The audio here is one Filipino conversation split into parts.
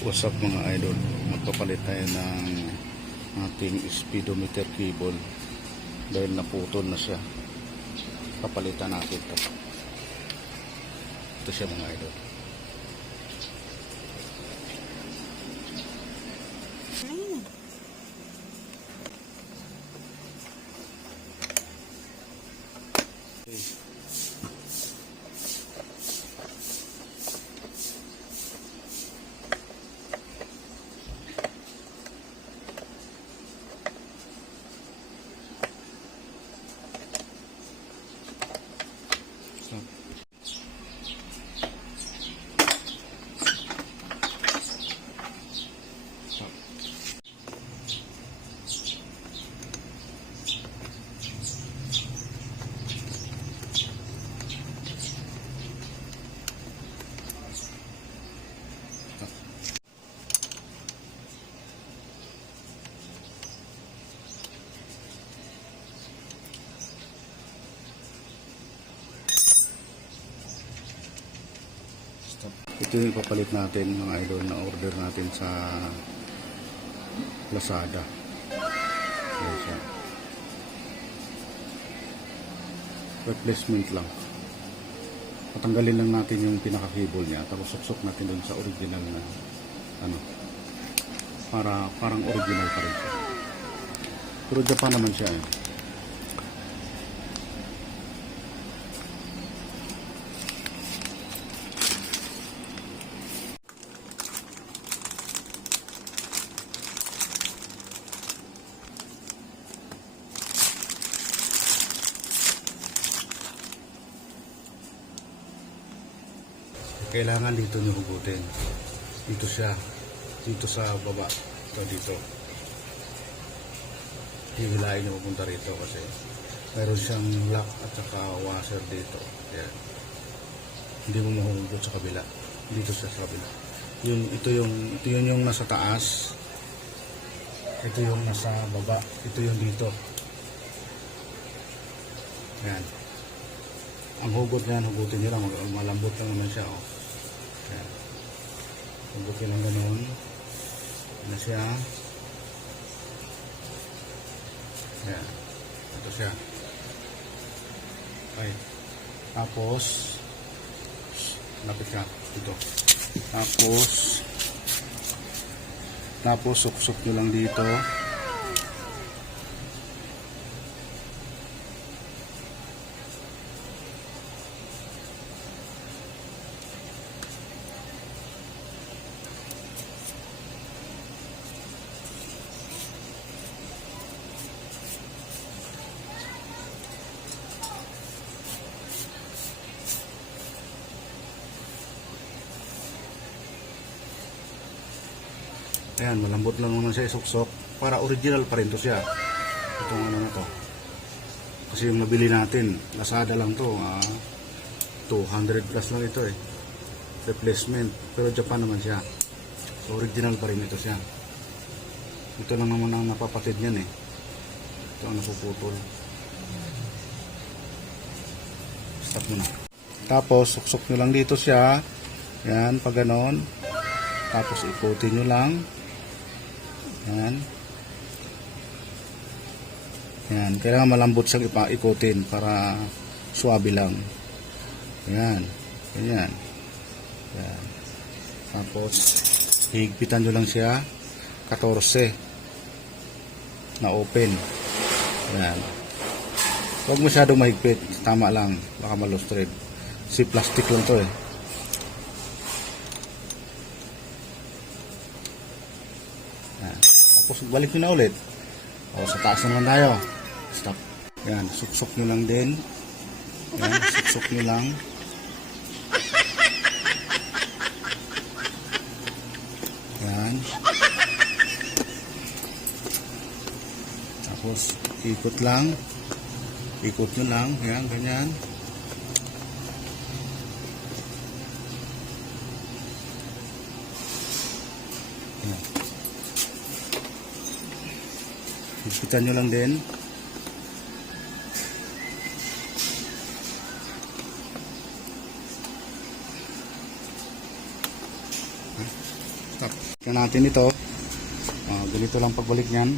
What's up mga idol, magpapalit tayo ng ating speedometer cable dahil naputol na siya. Papalitan natin ito siya mga idol. Ito yung ipapalit natin mga idol na order natin sa Lazada. Ayan siya. Replacement lang. Patanggalin lang natin yung pinaka-cable niya, tapos suksok natin dun sa original na para parang original pa rin siya. Pero Japan naman siya eh. Kailangan dito nyo hugutin. Dito siya. Dito sa baba. Ito dito. Hihilain nyo pupunta rito kasi meron siyang lock at saka washer dito. Ayan. Hindi mo mahugot sa kabila. Dito siya sa kabila. Ito yung nasa taas. Ito yung nasa baba. Ito yung dito. Ayan. Ang hugot niyan, hugutin nyo lang. Malambot lang naman siya. Oh. Ayan. Hugutin lang ganoon. Ano siya? Ayan. Ito siya. Okay. Tapos, lapit ka. Dito. Tapos, suksok nyo lang dito. Ayan, malambot lang naman siya isuksok para original pa rin to siya. Itong ano na to. Kasi yung nabili natin, Lazada lang to. 200 plus lang ito eh. Replacement. Pero Japan naman siya. So original pa rin ito siya. Ito lang naman ang napapatid niyan eh. Ito ang napuputol. Stop mo na. Tapos, suksok nyo lang dito siya. Yan, pag ganon. Tapos ikutin nyo lang. Yan. Yan. Kailangan malambot siyang ikutin para suwabe lang. Yan. Ganyan. Yan. Tapos higpitan nyo lang siya. 14 na open. Yan. Huwag masyadong mahigpit. Tama lang. Baka malustred. Si plastic lang to eh. Tapos balik nyo na ulit. O, sa taas naman tayo. Stop. Yan, suksok nyo lang din. Yan, suksok nyo lang. Yan. Tapos ikot lang. Ikot nyo lang. Yan, ganyan. Yan. Higpitan nyo lang din. Stop. Tingnan natin ito. Ganito lang pagbalik niyan.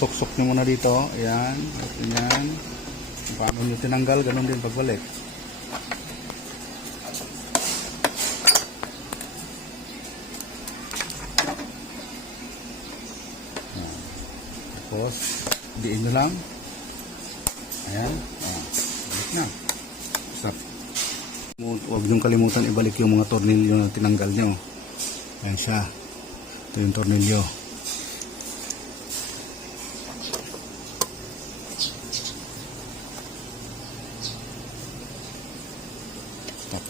Sok-sok nyo muna dito. Ayan. At ganyan. Paano nyo tinanggal, ganun din pagbalik. Tapos, diin nyo lang. Ayan. Balik na. Stop. Huwag nyo kalimutan ibalik yung mga tornilyo na tinanggal nyo. Ayan siya. Ito yung tornilyo. Stop.